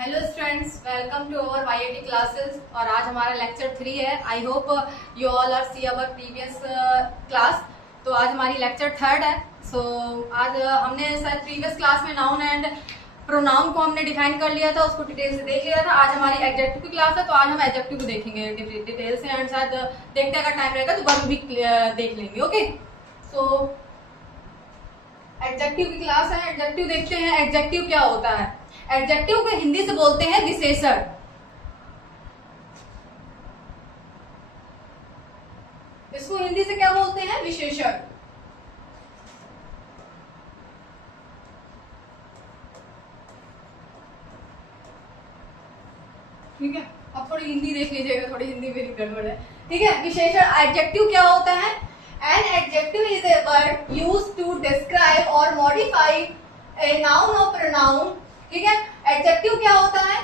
Hello students, welcome to our YIT classes. और आज हमारा लेक्चर 3 है। I hope you all are see our previous class. तो आज हमारी लेक्चर 3 है। सो आज हमने शायद प्रीवियस क्लास में नाउन एंड प्रोनाउन को हमने डिफाइन कर लिया था, उसको डिटेल से देख लिया था। आज हमारी एडजेक्टिव की क्लास है, तो आज हम एडजेक्टिव को देखेंगे डिटेल से एंड शायद देखते अगर टाइम रहेगा तो वर्ब भी देख लेंगे। ओके, सो एडजेक्टिव की क्लास है। एडजेक्टिव देखते हैं एडजेक्टिव क्या होता है। एडजेक्टिव को हिंदी से बोलते हैं विशेषण। इसको हिंदी से क्या बोलते हैं? विशेषण। ठीक है, अब थोड़ी हिंदी देख लीजिएगा, थोड़ी हिंदी मेरी गड़बड़ है। ठीक है, विशेषण। एडजेक्टिव क्या होता है? An adjective is a word used to describe और मॉडिफाई ए नाउन और प्रोनाउन। ठीक है, एडजेक्टिव क्या होता है?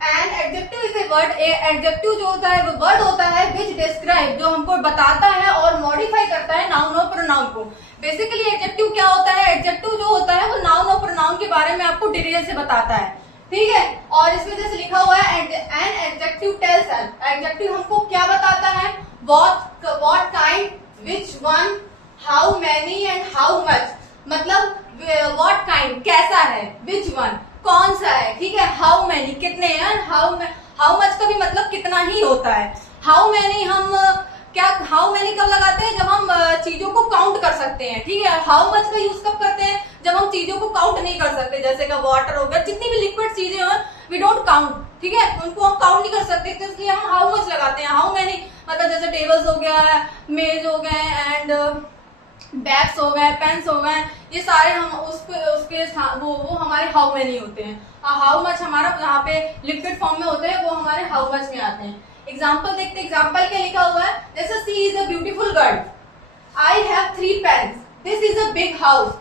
An adjective is a word. Adjective जो होता है वो वर्ड होता है विच डिस्क्राइब, जो हमको बताता है और मॉडिफाई करता है नाउन और प्रोनाउन को। बेसिकली एडजेक्टिव क्या होता है? एडजेक्टिव जो होता है वो नाउन और प्रोनाउन के बारे में आपको डिटेल से बताता है। ठीक है, और इसमें जैसे लिखा हुआ है an adjective tells us. Adjective हमको क्या बताता है? What kind, which one, how many and how much. मतलब व्हाट काइंड कैसा है, व्हिच वन कौन सा है, ठीक है, हाउ मेनी कितने हैं, हाउ मच का भी मतलब कितना ही होता है। हाउ मेनी हम क्या, हाउ मेनी कब लगाते हैं? जब हम चीजों को काउंट कर सकते हैं। ठीक है, हाउ मच का यूज कब करते हैं? जब हम चीजों को काउंट नहीं कर सकते, जैसे का वाटर हो गया, जितनी भी लिक्विड चीजें हो वी डोंट काउंट। ठीक है, उनको हम काउंट नहीं कर सकते, तो इसलिए हम हाउ मच लगाते हैं। हाउ मेनी मतलब जैसे टेबल्स हो गया, मेज हो गए एंड बैग्स हो गए, पेन्स हो गए, ये सारे हम उसके वो हमारे हाउ मेनी होते हैं। हाउ मच हमारा जहाँ पे लिक्विड फॉर्म में होते हैं वो हमारे हाउ मच में आते हैं। एग्जाम्पल देखते हैं। एग्जाम्पल क्या लिखा हुआ है? जैसे she is a beautiful girl, I have 3 pens, this is a big house.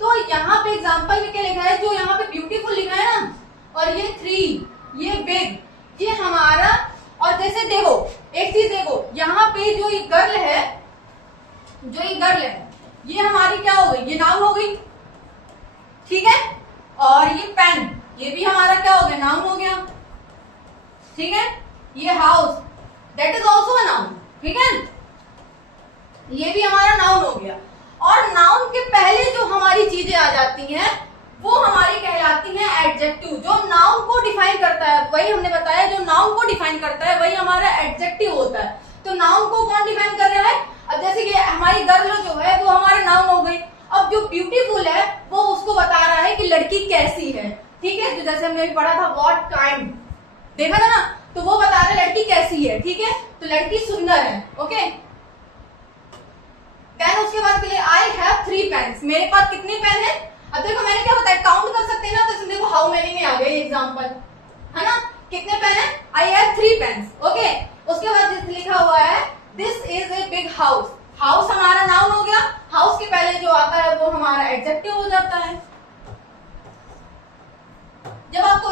तो यहाँ पे एग्जाम्पल में क्या लिखा है? जो यहाँ पे ब्यूटीफुल लिखा है ना, और ये 3, ये बिग, ये हमारा। और जैसे देखो एक चीज देखो, यहाँ पे जो ये गर्ल है, ये हमारी क्या हो गई? ये नाउन हो गई। ठीक है, और ये पेन, ये भी हमारा क्या हो गया? नाउन हो गया। ठीक है, ये house, that is also a noun. ठीक है, ये भी हमारा नाउन हो गया। और नाउन के पहले जो हमारी चीजें आ जाती हैं वो हमारी कहलाती हैं एडजेक्टिव। जो नाउन को डिफाइन करता है, वही हमने बताया, जो नाउन को डिफाइन करता है वही हमारा एडजेक्टिव होता है। तो नाउन को कौन डिफाइन कर रहा है? अब जैसे कि हमारी गर्ल जो है वो हमारा नाउन हो गई। अब जो ब्यूटीफुल है वो उसको बता रहा है कि लड़की कैसी है। ठीक है, तो जैसे हमने भी पढ़ा था व्हाट काइंड, देखा था ना, तो वो बता रहा है लड़की कैसी है। ठीक है, तो लड़की सुंदर है। ओके, देन उसके बाद के लिए आई हैव 3 पेन्स, मेरे पास कितने पेन है? अब देखो मैंने क्या बताया, काउंट कर सकते हैं ना, तो इसमें देखो हाउ मेनी में आ गया एग्जाम्पल, है ना, कितने पेन है? आई हैव 3 पेन्स। ओके, उसके बाद लिखा हुआ है this is a big house. House हमारा नाउन हो गया। हाउस के पहले जो आता है वो हमारा एडजेक्टिव हो जाता है। जब आप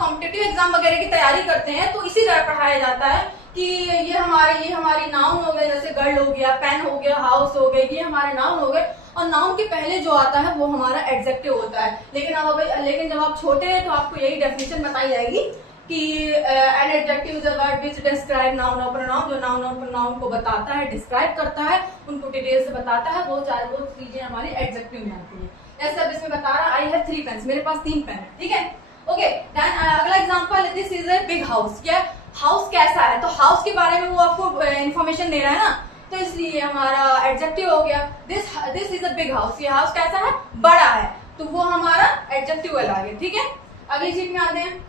कॉम्पिटिटिव एग्जाम वगैरह की तैयारी करते हैं तो इसी तरह पढ़ाया जाता है कि ये हमारी नाउन हो गए, जैसे गर्ल हो गया, पेन हो गया, हाउस हो गए, ये हमारे नाउन हो गए। और नाउन के पहले जो आता है वो हमारा एडजेक्टिव होता है। लेकिन जब आप छोटे हैं तो आपको यही डेफिनेशन बताई जाएगी कि N adjective is a word which describe noun और प्रोनाउन। जो नाउन और प्रोनाउन को बताता है, डिस्क्राइब करता है, उनको डिटेल से बताता है, वो चीजें हमारी एडजेक्टिव में आती है। जैसे अब इसमें बता रहा आई हैव 3 पेन्स, मेरे पास 3 पेन है। ठीक है, ओके, देन अगला example, this is a big house. क्या हाउस कैसा है? तो हाउस के बारे में वो आपको इन्फॉर्मेशन दे रहा है ना, तो इसलिए हमारा एडजेक्टिव हो गया। This is a big house, ये हाउस कैसा है? बड़ा है, तो वो हमारा एडजेक्टिव आ गया। ठीक है, अगली चीज में आते हैं।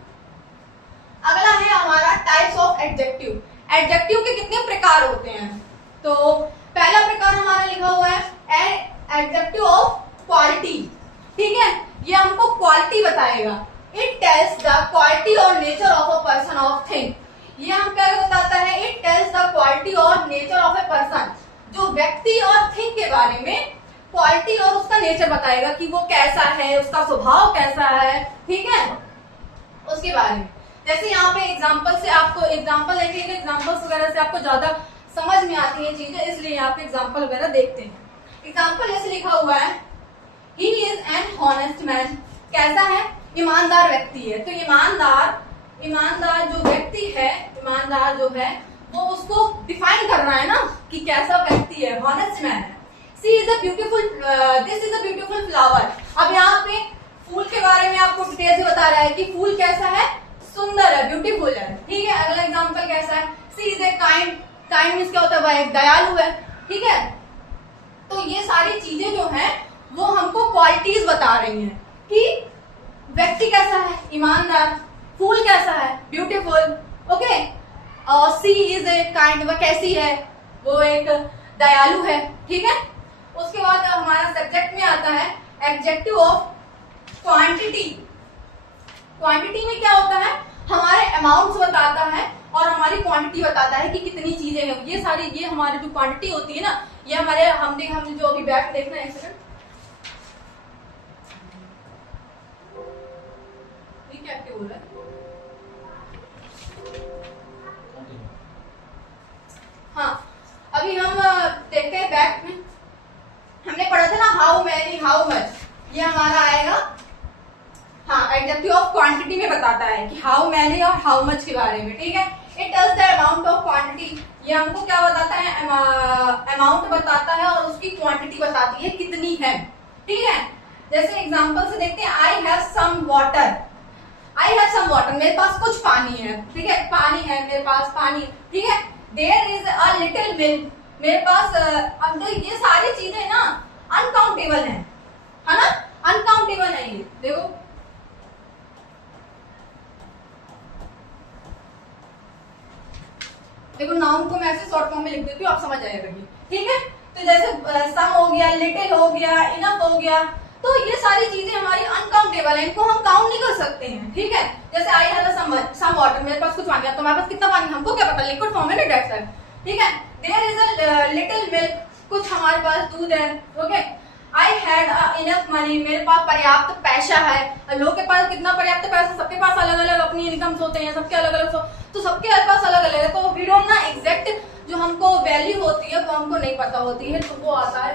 अगला है हमारा टाइप्स ऑफ एडजेक्टिव। एडजेक्टिव के कितने प्रकार होते हैं? तो पहला प्रकार हमारा लिखा हुआ है एडजेक्टिव ऑफ क्वालिटी। ठीक है, ये हमको क्वालिटी बताएगा। इट टेल्स द क्वालिटी और nature of a person of thing. ये हम क्या बताता है? इट टेल्स द क्वालिटी और नेचर ऑफ ए पर्सन, जो व्यक्ति और थिंग के बारे में क्वालिटी और उसका नेचर बताएगा कि वो कैसा है, उसका स्वभाव कैसा है। ठीक है, उसके बारे में। जैसे यहाँ पे एग्जाम्पल से आपको एग्जाम्पल देखेंगे, एग्जाम्पल्स वगैरह से आपको ज्यादा समझ में आती है चीजें, इसलिए यहाँ पे एग्जाम्पल वगैरह देखते हैं। एग्जाम्पल ऐसे लिखा हुआ है, he is an honest man, कैसा है, ईमानदार व्यक्ति है। तो ईमानदार जो व्यक्ति है, ईमानदार जो है वो उसको डिफाइन कर रहा है ना कि कैसा व्यक्ति है, हॉनेस्ट मैन है। She is a beautiful, this is a beautiful flower. अब यहाँ पे फूल के बारे में आपको डिटेल से बता रहा है कि फूल कैसा है, सुंदर है, ब्यूटीफुल है। ठीक है, अगला एग्जांपल कैसा है, she is a kind, kind means क्या होता है, वह एक दयालु है। ठीक है, तो ये सारी चीजें जो है वो हमको क्वालिटीज बता रही हैं कि व्यक्ति कैसा है, ईमानदार, फूल कैसा है, ब्यूटीफुल। ओके, और सी इज ए काइंड, वह कैसी है, वो एक दयालु है। ठीक है, उसके बाद हमारा सब्जेक्ट में आता है एडजेक्टिव ऑफ क्वांटिटी। क्वांटिटी में क्या होता है, हमारे अमाउंट्स बताता है और हमारी क्वांटिटी बताता है कि कितनी चीजें हैं। ये सारी, ये हमारी जो क्वांटिटी होती है ना, ये हमारे हम जो अभी बैक देखना है, एक सेकंड, ये क्या एक्टिव हो रहा है। हाँ, अभी हम देखते हैं बैक में, हमने पढ़ा था ना हाउ मैनी हाउ मच, ये हमारा आएगा। हाँ, एडजेक्टिव ऑफ क्वांटिटी में बताता है कि हाउ मैनी और हाउ मच के बारे में। ठीक है, it tells the amount of quantity, ये हमको क्या बताता है, अमाउंट बताता है और उसकी क्वांटिटी बताती है कितनी है। ठीक है, जैसे एग्जांपल से देखते हैं, I have some water, I have some water, मेरे पास कुछ पानी है। ठीक है, पानी है, मेरे पास पानी। ठीक है, there is a little milk, मेरे पास, अब तो ये सारी चीजें ना अनकाउंटेबल है ना, अनकाउंटेबल है ये। देखो नाउन को मैं ऐसे शॉर्ट फॉर्म में लिख देती हूँ, आप समझ आएगा ये। ठीक है, तो जैसे सम हो गया, लिटिल हो गया, इनफ हो गया, तो ये सारी चीजें हमारी अनकाउंटेबल है, इनको हम काउंट नहीं कर सकते हैं। ठीक है, जैसे आई हैव सम वाटर, मेरे पास कुछ पानी है, तो हमारे पास कितना पानी, हमको क्या पता, लिक्विड फॉर्म है ना, डेट्स है। ठीक है, there is a little milk, कुछ हमारे पास दूध है। Okay, I had enough money, मेरे पास पर्याप्त पैसा है। लोग के पास कितना पर्याप्त पैसा, सबके पास अलग अलग अपनी इनकम्स होते हैं, सबके अलग अलग, तो सबके पास अलग अलग है, तो वी डोंट ना एग्जैक्ट जो हमको वैल्यू होती है वो हमको नहीं पता होती है, तो वो आता है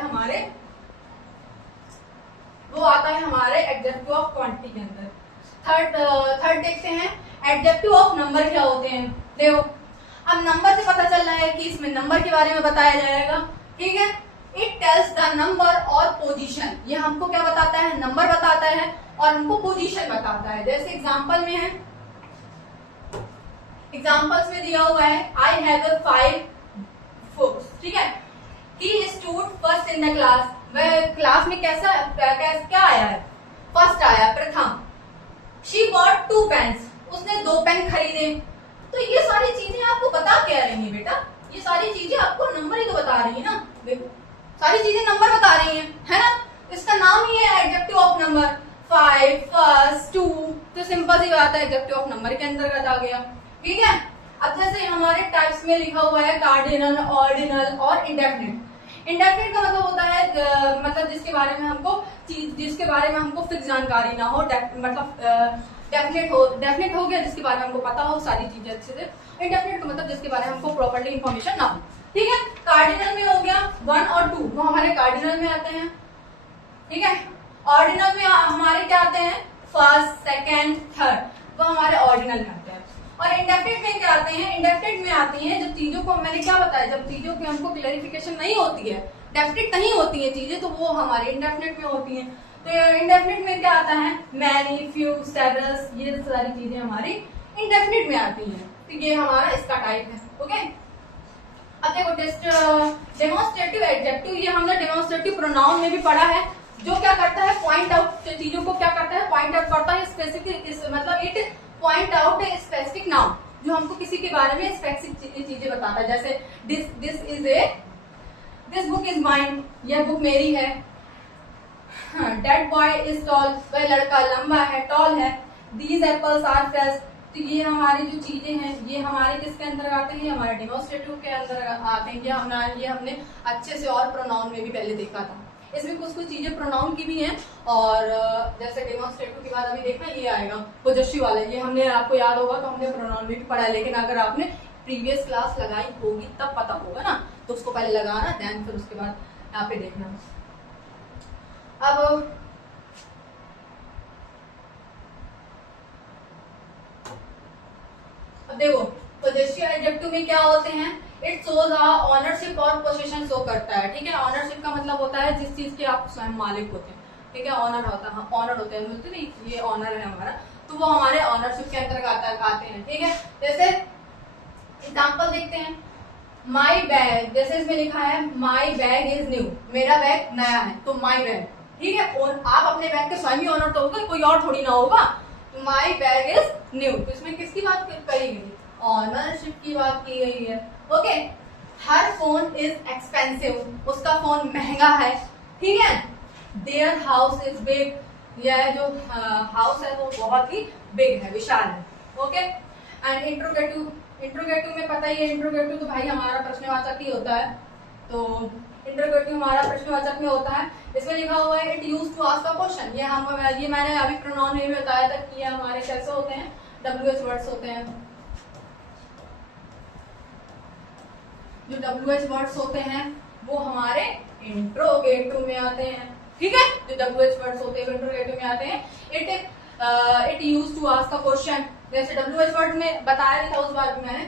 हमारे एडजेक्टिव ऑफ क्वांटिटी के अंदर। थर्ड देखते हैं, एडजेक्टिव ऑफ नंबर क्या होते हैं। देखो, अब नंबर से पता चल रहा है कि इसमें नंबर के बारे में बताया जाएगा। ठीक है, इट टेल्स द नंबर और पोजीशन, ये हमको क्या बताता है, नंबर बताता है और हमको पोजीशन बताता है। जैसे एग्जांपल में है, एग्जांपल्स में दिया हुआ है, आई हैव 5 बुक्स। ठीक है, he stood first in the class, वह क्लास में क्या आया है, फर्स्ट आया, प्रथम। शी बॉट 2 पेन्स, उसने 2 पेन खरीदे। तो ये सारी चीजें आपको बता क्या रही है बेटा, ये सारी चीजें आपको नंबर ही तो बता रही है ना। देखो, सारी चीजें नंबर बता रही है ना, इसका नाम ही है एडजेक्टिव ऑफ नंबर। 5, फर्स्ट, 2, तो सिंपल सी बात है, एडजेक्टिव ऑफ नंबर के अंतर्गत आ गया। ठीक है, अब जैसे हमारे टाइप्स में लिखा हुआ है कार्डिनल, ऑर्डिनल और इंडेफिनिट। इंडेफिनिट का मतलब होता है मतलब जिसके बारे में हमको फिक्स जानकारी ना हो, मतलब डेफिनेट हो गया, जिसके बारे में हमको पता हो सारी चीजें अच्छे से। इंडेफिनिट का मतलब जिसके बारे में हमको प्रॉपर्ली इंफॉर्मेशन ना हो। ठीक है, कार्डिनल में हो गया 1 और 2, वो हमारे कार्डिनल में आते हैं। ठीक है, ऑर्डिनल में हमारे क्या आते हैं, फर्स्ट, सेकेंड, थर्ड, वो हमारे ऑर्डिनल में आते हैं। और इंडेफिनिट में क्या आते हैं, इंडेफिनिट में आती हैं जब चीजों को, मैंने क्या बताया, जब चीजों की हमको क्लैरिफिकेशन नहीं होती है, डेफिनेट नहीं होती है चीजें, तो वो हमारे इंडेफिनिट में होती हैं। तो इंडेफिनिट में क्या आता है, मैनी, फ्यू, सेवरल, ये सारी चीजें हमारी इंडेफिनिट में आती हैं। तो ये हमारा इसका टाइप है। ओके, अब देखो डेमोन्स्ट्रेटिव एडजेक्टिव, ये हमने डेमोन्स्ट्रेटिव प्रोनाउन में भी पढ़ा है, जो क्या करता है, पॉइंट आउट चीजों को क्या करता है, पॉइंट आउट करता है स्पेसिफिक, मतलब it point out specific noun, जो हमको किसी के बारे में स्पेसिफिक चीजें बताता है। जैसे दिस बुक इज माइन, यह बुक मेरी है। दैट बॉय इज टॉल, वह लड़का लंबा है, टॉल है। दीज एप्पल्स आर फ्रेश, तो ये हमारी जो चीजें हैं ये हमारे किसके अंदर आते हैं, हमारे डेमोन्स्ट्रेटिव के अंदर आते हैं। ये हमने अच्छे से और प्रोनाउन में भी पहले देखा था। इसमें कुछ चीजें प्रोनाउन की भी हैं, और जैसे डेमोन्स्ट्रेटिव के बाद अभी देखना ये आएगा पोजेसिव वाला, ये हमने, आपको याद होगा तो हमने प्रोनाउन में भी पढ़ा है, लेकिन अगर आपने प्रीवियस क्लास लगाई होगी तब पता होगा ना, तो उसको पहले लगाना, देन फिर उसके बाद यहाँ पे देखना। अब देखो पोजेसिव एडजेक्टिव में क्या होते हैं, इट शोज ऑनरशिप और पोजीशन शो करता है, ठीक है। ऑनरशिप का मतलब होता है जिस चीज के आप स्वयं मालिक होते हैं, ठीक है। ऑनर होता है, ऑनर होते हैं, बोलते नहीं ये ऑनर है हमारा, तो वो हमारे ऑनरशिप के अंतर्गत आते हैं, ठीक है। जैसे एग्जांपल देखते हैं, माई बैग, जैसे इसमें लिखा है माई बैग इज न्यू, मेरा बैग नया है, तो माई बैग, ठीक है। और आप अपने बैग के स्वयं ही ऑनर तो होगा, कोई और थोड़ी ना होगा। तो माई बैग इज न्यू, तो इसमें किसकी बात करी गई, ऑनरशिप की बात की गई है, okay. Her phone is expensive, उसका फोन महंगा है, ठीक है। देयर हाउस इज बिग, यह जो हाउस है वो बहुत ही बिग है, विशाल है, ओके। एंड इंट्रोगेटिव, इंट्रोगेटिव में पता ही है, इंट्रोगेटिव तो भाई हमारा प्रश्नवाचक ही होता है, तो इंट्रोगेटिव हमारा प्रश्नवाचक में होता है। इसमें लिखा हुआ है it used to ask a question, ये मैंने अभी प्रोनाउन में बताया था कि ये हमारे कैसे होते हैं, WH वर्ड्स होते हैं। जो WH वर्ड्स होते हैं वो हमारे इंट्रोगेटिव में आते हैं, ठीक है। जो WH वर्ड्स होते हैं इंट्रोगेटिव में आते हैं। It used to ask a question, जैसे WH वर्ड में बताया नहीं था उस बार मैंने,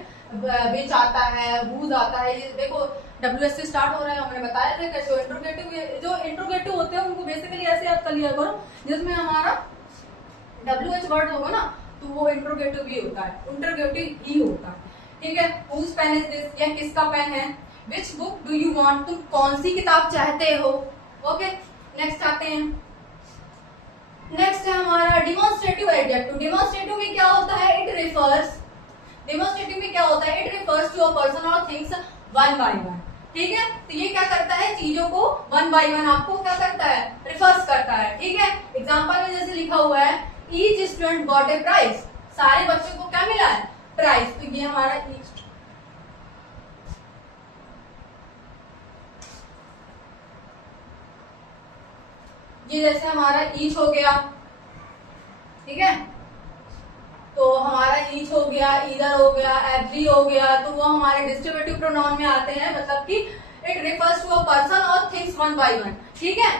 विच आता है, whose आता है, ये देखो WH से स्टार्ट हो रहा है, हमने बताया था कैसे। इंट्रोगेटिव, जो इंट्रोगेटिव होते हैं उनको बेसिकली ऐसे याद कर लिया करो, जिसमें हमारा WH वर्ड होगा ना तो वो इंट्रोगेटिव भी होता है, इंट्रोगेटिव ही होता है, ठीक है। whose pen is this, यह किसका पेन है। which book do you want, तुम कौन सी किताब चाहते हो, ओके। नेक्स्ट आते हैं, नेक्स्ट है हमारा डिमॉन्स्ट्रेटिव एडजेक्टिव। डिमॉन्स्ट्रेटिव में क्या होता है, इट रिफर्स, डिमॉन्स्ट्रेटिव में क्या होता है, it refers to a person और थिंग्स वन बाय वन, ठीक है। तो ये क्या करता है, चीजों को वन बाय वन आपको क्या करता है, रिफर्स करता है, ठीक है। एग्जांपल में जैसे लिखा हुआ है each student got a prize, सारे बच्चों को क्या मिला है, प्राइज, तो ये हमारा ईच, ये जैसे हमारा ईच हो गया, ठीक है। तो हमारा ईच हो गया, ईदर हो गया, एवरी हो गया, तो वो हमारे डिस्ट्रीब्यूटिव प्रोनाउन में आते हैं, मतलब कि it refers to a person और थिंग्स वन बाय वन, ठीक है।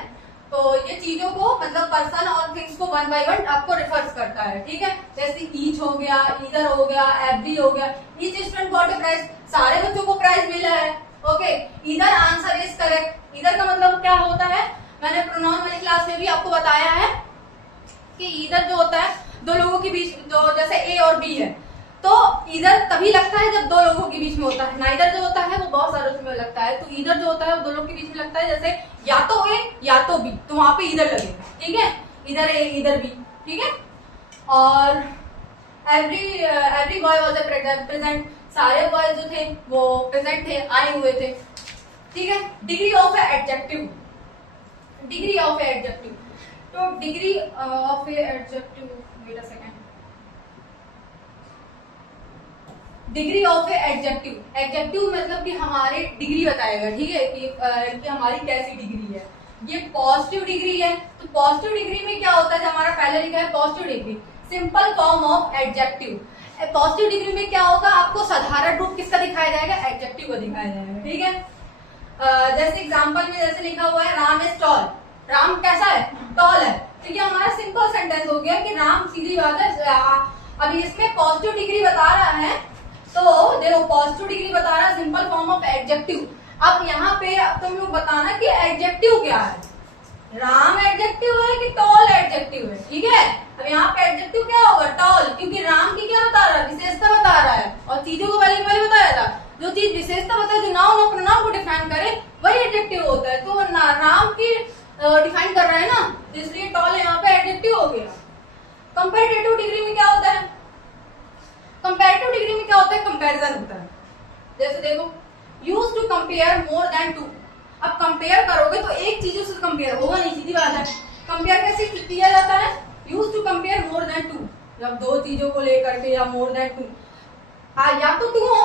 तो ये चीजों को मतलब पर्सन और थिंग्स को वन बाय वन आपको रिफर्स करता है, ठीक है। जैसे ईच हो गया, ईदर हो गया, एवरी हो गया। Each student got a prize, सारे बच्चों को प्राइज मिला है, okay. Either answer is correct, either का मतलब क्या होता है, मैंने प्रोनाउन वाली क्लास में भी आपको बताया है कि ईदर जो होता है दो लोगों के बीच, जो जैसे ए और बी है, तो ईदर तभी लगता है जब दो लोगों के बीच में होता है। नाइदर जो होता है वो बहुत सारे उसमें लगता है, तो ईदर जो होता है वो दो लोगों के बीच में लगता है, जैसे या तो ए या तो बी, तो वहां पे ईदर लगेगा, ठीक है। ईदर ए ईदर बी, ठीक है। और every boy was a present, सारे बॉय जो थे वो प्रेजेंट थे, आए हुए थे, ठीक है। Degree of adjective, degree of adjective, तो degree of adjective, wait a second, degree of adjective, adjective मतलब कि हमारे डिग्री बताएगा, ठीक है, कि हमारी कैसी डिग्री है। ये पॉजिटिव डिग्री है, तो पॉजिटिव डिग्री में क्या होता है, हमारा पहले लिखा है positive degree, simple form of adjective. Positive degree में क्या होगा, आपको साधारण रूप किसका दिखाया जाएगा, एडजेक्टिव को दिखाया जाएगा, ठीक है। जैसे एग्जांपल में जैसे लिखा हुआ है राम इज टॉल, राम कैसा है, टॉल है, तो ये हमारा सिंपल सेंटेंस हो गया कि राम, सीधी बात है। अभी इसमें पॉजिटिव डिग्री बता रहा है, तो देखो पॉजिटिव डिग्री बता रहा है, सिंपल फॉर्म ऑफ एडजेक्टिव। अब यहाँ पे तुम लोग बताना कि एडजेक्टिव क्या है, राम एडजेक्टिव है कि टॉल एडजेक्टिव है, ठीक है। अब यहाँ पे एडजेक्टिव क्या होगा, टॉल, क्योंकि राम की क्या बता रहा है, विशेषता बता रहा है, और चीजों को पहले बताया था, जो चीज विशेषता बताए, जो नाउन और प्रोनाउन को डिफाइन करे वही एडजेक्टिव होता है। तो राम की डिफाइन कर रहा है ना, इसलिए टॉल यहाँ पे एडजेक्टिव हो गया। कंपैरेटिव डिग्री में क्या होता है, कंपैरेटिव डिग्री में क्या होता है, कंपैरिजन होता है। जैसे देखो use to compare more than two, अब कंपेयर करोगे तो एक चीजों से कंपेयर होगा नहीं, सीधी बात है। कंपेयर कैसे किया जाता है, use to compare more than two, जब दो चीजों को लेकर के, या मोर देन टू, हाँ या तो टू हो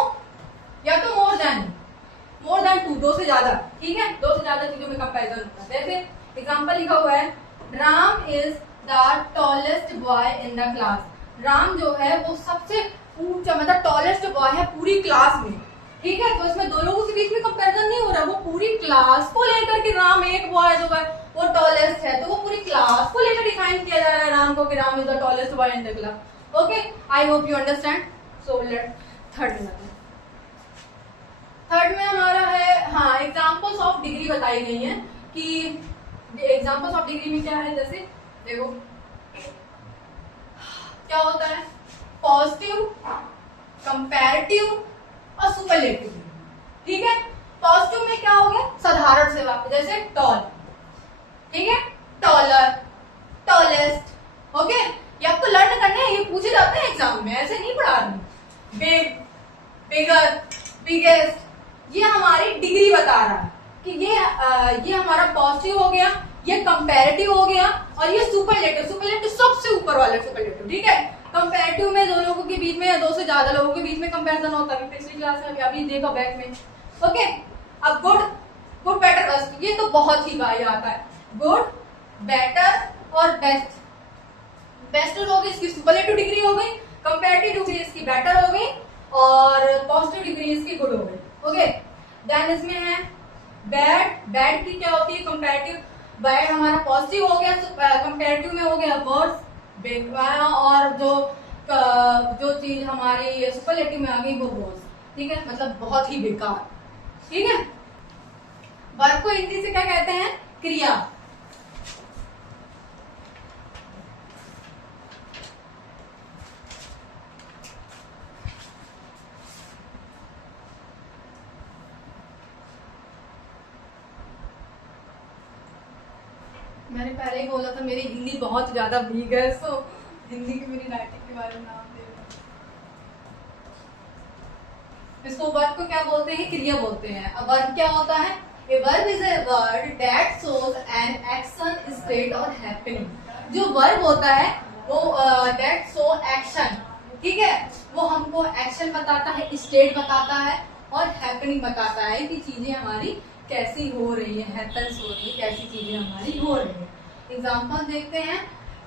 या तो मोर देन टू, दो से ज्यादा, ठीक है, दो से ज्यादा चीजों में कंपैरिजन होता है। जैसे एग्जांपल लिखा हुआ है Ram is the tallest boy in the class, Ram जो है वो सबसे ऊंचा मतलब टॉलेस्ट बॉय है पूरी क्लास में, ठीक है। तो इसमें दो लोगों के बीच में कंपैरिजन नहीं हो रहा, वो पूरी क्लास को लेकर के राम एक बॉय जो है वो टॉलेस्ट है, तो वो पूरी क्लास को लेकर डिफाइन किया जा रहा है राम को कि Ram is the tallest boy in the class, okay. I hope you understand. So let third में हमारा है, हाँ, एग्जाम्पल्स ऑफ डिग्री बताई गई है कि एग्जाम्पल्स ऑफ डिग्री में क्या है, जैसे देखो क्या होता है, पॉजिटिव, कंपैरेटिव और सुपरलेटिव। ठीक है, पॉजिटिव में क्या हो गया, साधारण से वाक्य, जैसे टॉल, ठीक है, टॉलर, टॉलेस्ट। ओके, ये आपको लर्न करने हैं, ये पूछे जाते हैं एग्जाम में, ऐसे नहीं पढ़ा रही। बिग, बिगर, बिगेस्ट, ये हमारी डिग्री बता रहा है कि ये हमारा पॉजिटिव हो गया, ये कंपैरेटिव हो गया, और ये सुपरलेटिव, सुपरलेटिव सबसे ऊपर वाला सुपरलेटिव। ठीक है, कंपैरेटिव में दो लोगों के बीच में या दो से ज्यादा लोगों के बीच में कंपैरिजन होता है, पिछली क्लास में अभी देखा बैक में। ओके, अब गुड, गुड, बेटर, बेस्ट, ये तो बहुत ही बारी आता है। गुड, बेटर और बेस्ट, बेस्ट हो गई इसकी सुपरलेटिव डिग्री हो गई, कंपैरेटिव डिग्री इसकी बेटर हो गई, और पॉजिटिव डिग्री इसकी गुड हो गई। ओके, देन इसमें है बैड, बैड की क्या होती है, कंपैरेटिव, बैड हमारा पॉजिटिव हो गया, कंपैरेटिव में हो गया वर्स, और जो चीज हमारी सुपरलेटिव में आ गई वो वर्स। ठीक है, मतलब बहुत ही बेकार। ठीक है, वर्ब को हिंदी से क्या कहते हैं, क्रिया। मैंने पहले ही बोला था मेरी हिंदी बहुत ज्यादा वीक है, सो हिंदी की मेरी राइटिंग के बारे में नाम दे। इसको वर्ब को क्या बोलते हैं, क्रिया बोलते हैं। अब वर्ब क्या होता है, a verb is a word that shows an action, state और हैपनिंग। जो वर्ब होता है वो दैट शो एक्शन, ठीक है, वो हमको एक्शन बताता है, स्टेट बताता है और हैपनिंग बताता है कि चीजें हमारी कैसी हो रही है, हैपन्स हो रही है, कैसी चीजें हमारी हो रही है। एग्जाम्पल देखते हैं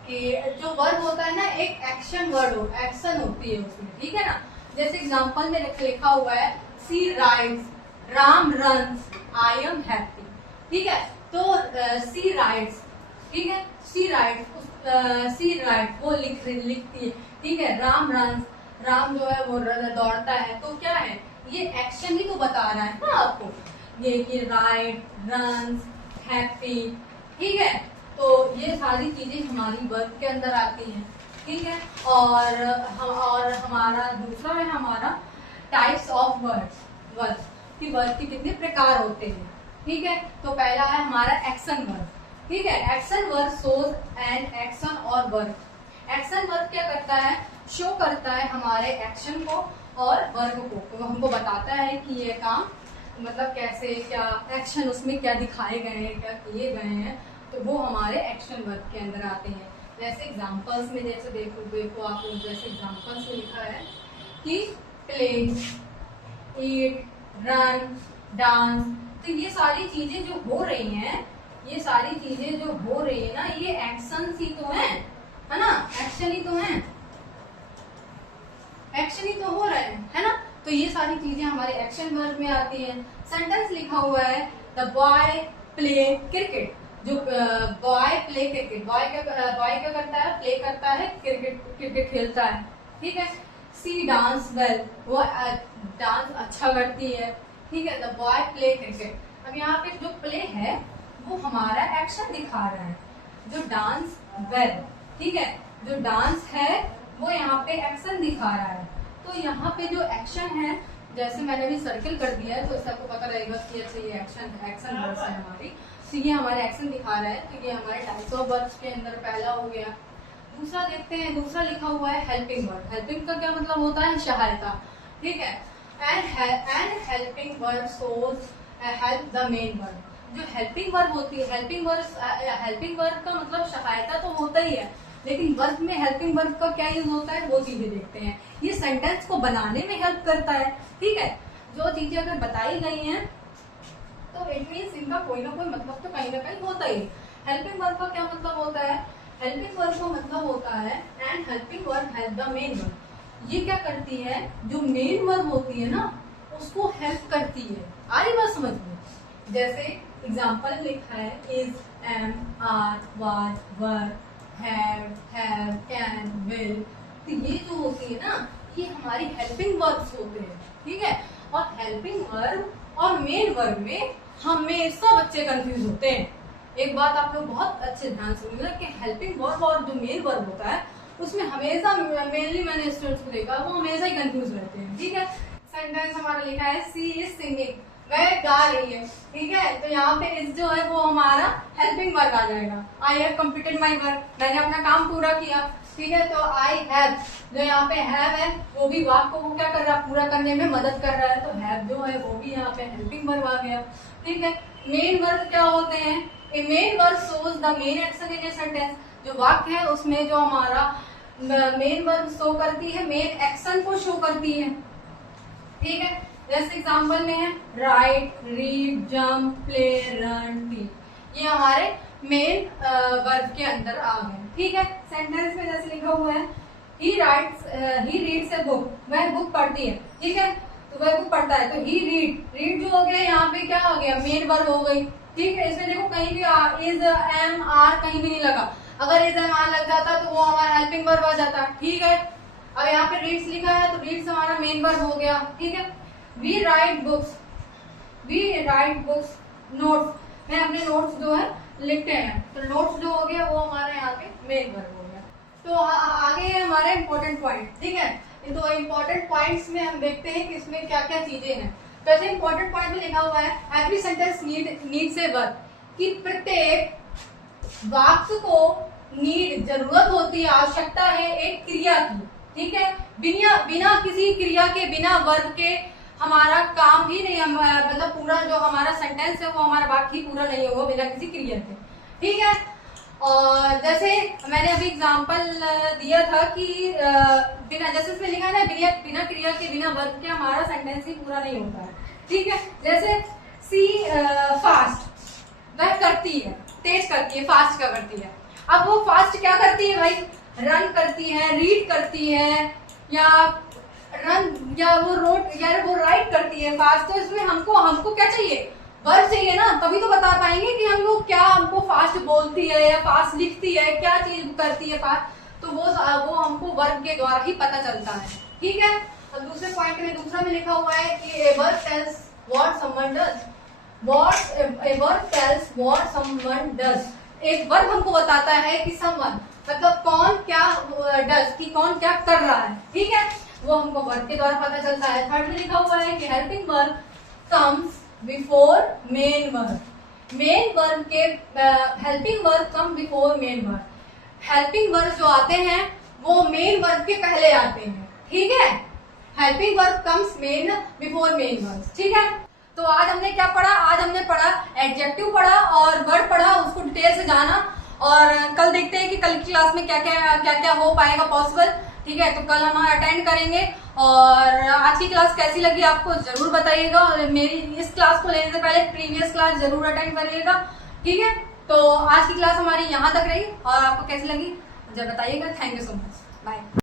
कि जो वर्ब होता है ना, एक एक्शन वर्ड हो, एक्शन होती है उसमें। ठीक है ना, जैसे एग्जाम्पल में लिखा हुआ है she rides, Ram runs, I am happy. ठीक है, तो सी राइड्स, ठीक है, सी राइड्स, सी राइड वो लिखती है। ठीक है, राम रन्स, राम जो है वो दौड़ता है, तो क्या है, ये एक्शन ही तो बता रहा है ना आपको, ये कि राइड, रन्स, हैप्पी। ठीक है, तो ये सारी चीजें हमारी वर्ब के अंदर आती हैं। ठीक है, और हमारा दूसरा है हमारा टाइप्स ऑफ वर्ड्स, वर्ब कि वर्ब के कितने प्रकार होते हैं। ठीक है, तो पहला है हमारा एक्शन वर्ब। ठीक है, action verb shows an action और वर्ब। एक्शन वर्ब क्या करता है, शो करता है हमारे एक्शन को और वर्ब को, तो हमको बताता है कि ये काम मतलब कैसे, क्या एक्शन उसमें क्या दिखाए गए हैं, क्या किए गए हैं, तो वो हमारे एक्शन वर्ब के अंदर आते हैं। जैसे एग्जांपल्स में, जैसे देखो आप लोग, जैसे एग्जांपल्स में लिखा है कि प्ले, ईट, रन, डांस, तो ये सारी चीजें जो हो रही हैं, ये सारी चीजें जो हो रही है ना, ये एक्शन ही तो है ना, एक्शन ही तो है, एक्शन ही तो हो रहे हैं, है ना, तो ये सारी चीजें हमारे एक्शन वर्ब में आती हैं। सेंटेंस लिखा हुआ है द बॉय प्ले क्रिकेट, जो बॉय प्ले क्रिकेट, बॉय क्या करता है, प्ले करता है, क्रिकेट खेलता है। ठीक है, सी डांस वेल, वो डांस अच्छा करती है। ठीक है, द बॉय प्ले क्रिकेट। अब यहाँ पे जो प्ले है वो हमारा एक्शन दिखा रहा है, जो डांस वेल, ठीक है, जो डांस है वो यहाँ पे एक्शन दिखा रहा है। तो यहाँ पे जो एक्शन है, जैसे मैंने भी सर्किल कर दिया है, तो इससे आपको पता लगेगा कि अच्छा ये एक्शन वर्ड्स है हमारी, तो ये हमारे एक्शन दिखा रहा है, तो ये हमारे टाइप्स ऑफ वर्ड्स के अंदर पहला हो गया। दूसरा देखते हैं, दूसरा लिखा हुआ है हेल्पिंग वर्ड। हेल्पिंग का क्या मतलब होता है, सहायता। ठीक है, and helping word shows help the main word. जो हेल्पिंग वर्ब होती है, हेल्पिंग वर्ब का मतलब सहायता तो होता ही है, लेकिन वर्ब में हेल्पिंग वर्ब का क्या यूज होता है वो चीजें देखते हैं। ये सेंटेंस को बनाने में हेल्प करता है। ठीक है, जो चीजें अगर बताई गई हैं तो इट मीन्स इनका कोई ना कोई मतलब तो कहीं ना कहीं होता ही। हेल्पिंग वर्ब का क्या मतलब होता है, हेल्पिंग वर्ब का मतलब होता है and helping verb help the main verb. ये क्या करती है, जो मेन वर्ब होती है ना उसको हेल्प करती है। आ रही बात समझ में? जैसे एग्जाम्पल लिखा है is, am, are, was, were, have, can, will, तो ये जो होती है ना ये हमारी हेल्पिंग वर्ब्स होते हैं, ठीक है। और हेल्पिंग वर्ब और मेन वर्ब में हमेशा बच्चे कंफ्यूज होते हैं। एक बात आप लोग बहुत अच्छे ध्यान से सुनिएगा कि हेल्पिंग वर्ब और जो मेन वर्ब होता है उसमें हमेशा, मेनली मैंने स्टूडेंट्स को देखा, वो हमेशा ही कंफ्यूज रहते हैं, ठीक है। सेंटेंस हमारा लिखा है सी इज सिंगिंग, वह गा रही है, ठीक है। तो यहाँ पे इस जो है वो हमारा हेल्पिंग वर्ब आ जाएगा। I have completed my work, मैंने अपना काम पूरा किया, ठीक है। तो आई हैव, जो यहाँ पे हैव है वो भी वाक्य को क्या कर रहा है, पूरा करने में मदद कर रहा है, तो हैव जो है वो भी यहाँ पे हेल्पिंग वर्ब आ गया, ठीक है। मेन वर्ब क्या होते हैं, a main verb shows the main action in a sentence, जो वाक्य है उसमें जो हमारा मेन वर्ब शो करती है, मेन एक्शन को शो करती है, ठीक है। जैसे एग्जांपल में है right, read, jump, play, run, teach, ये हमारे मेन वर्ब के अंदर आ गए, ठीक है। सेंटेंस में जैसे लिखा हुआ है ही रीड्स ए बुक, वह बुक पढ़ती है, ठीक है। तो वह बुक पढ़ता है, तो ही रीड जो हो गया यहाँ पे क्या हो गया, मेन वर्ब हो गई, ठीक है। इसमें देखो कहीं भी इज, एम, आर कहीं भी नहीं लगा। अगर इज, एम, आर लग जाता तो वो हमारा हेल्पिंग वर्ब आ जाता, ठीक है। अब यहाँ पे रीड्स लिखा है तो रीड्स हमारा मेन वर्ब हो गया, ठीक है। वी राइट बुक्स नोट्स, मैं अपने नोट्स जो है लिखते हैं, तो नोट्स जो हो गया वो हमारे यहाँ पे मेन वर्ब हो गया। तो आगे है हमारे इम्पोर्टेंट पॉइंट, ठीक है। तो इम्पोर्टेंट पॉइंट्स में हम देखते हैं कि इसमें क्या क्या चीजें हैं। तो ऐसे इम्पोर्टेंट पॉइंट में लिखा हुआ है every sentence needs a verb, कि प्रत्येक वाक्य को नीड, जरूरत होती है, आवश्यकता है एक क्रिया की, ठीक है। बिना किसी क्रिया के, बिना वर्ब के हमारा काम ही नहीं, मतलब पूरा जो हमारा सेंटेंस है वो हमारा वाक्य ही पूरा नहीं होगा बिना किसी क्रिया के, ठीक है। और जैसे मैंने अभी एग्जांपल दिया था कि बिना, जैसे इसमें लिखा है ना, बिना क्रिया के, बिना वर्ब के हमारा सेंटेंस ही पूरा नहीं होता है, ठीक है। जैसे सी फास्ट, वह करती है, तेज करती है, फास्ट क्या करती है। अब वो फास्ट क्या करती है भाई, रन करती है, रीड करती है, या रन, या वो राइट करती है फास्ट। तो इसमें हमको क्या चाहिए, वर्ब चाहिए ना, तभी तो बता पाएंगे कि हम लोग क्या, हमको फास्ट बोलती है या फास्ट लिखती है, क्या चीज करती है फास्ट। तो वो हमको वर्ब के द्वारा ही पता चलता है, ठीक है। अब दूसरे पॉइंट में, दूसरा में लिखा हुआ है कि a verb tells what someone does, a verb tells what someone does, एक वर्ब हमको बताता है कि समवन मतलब कौन क्या डज, कि कौन क्या कर रहा है, ठीक है। वो हमको वर्ब के द्वारा पता चलता है। थर्ड में लिखा हुआ है कि helping verb comes before main verb, main verb के helping verb come before main verb, helping verb जो आते हैं वो मेन वर्ब के पहले आते हैं, ठीक है। Helping verb comes before main verb, ठीक है। तो आज हमने क्या पढ़ा, आज हमने पढ़ा एडजेक्टिव पढ़ा और वर्ब पढ़ा, उसको डिटेल से जाना। और कल देखते हैं कि कल की क्लास में क्या क्या हो पाएगा पॉसिबल, ठीक है। तो कल हम अटेंड करेंगे। और आज की क्लास कैसी लगी आपको जरूर बताइएगा, और मेरी इस क्लास को लेने से पहले प्रीवियस क्लास जरूर अटेंड करिएगा, ठीक है। तो आज की क्लास हमारी यहाँ तक रही, और आपको कैसी लगी मुझे बताइएगा। Thank you so much, bye.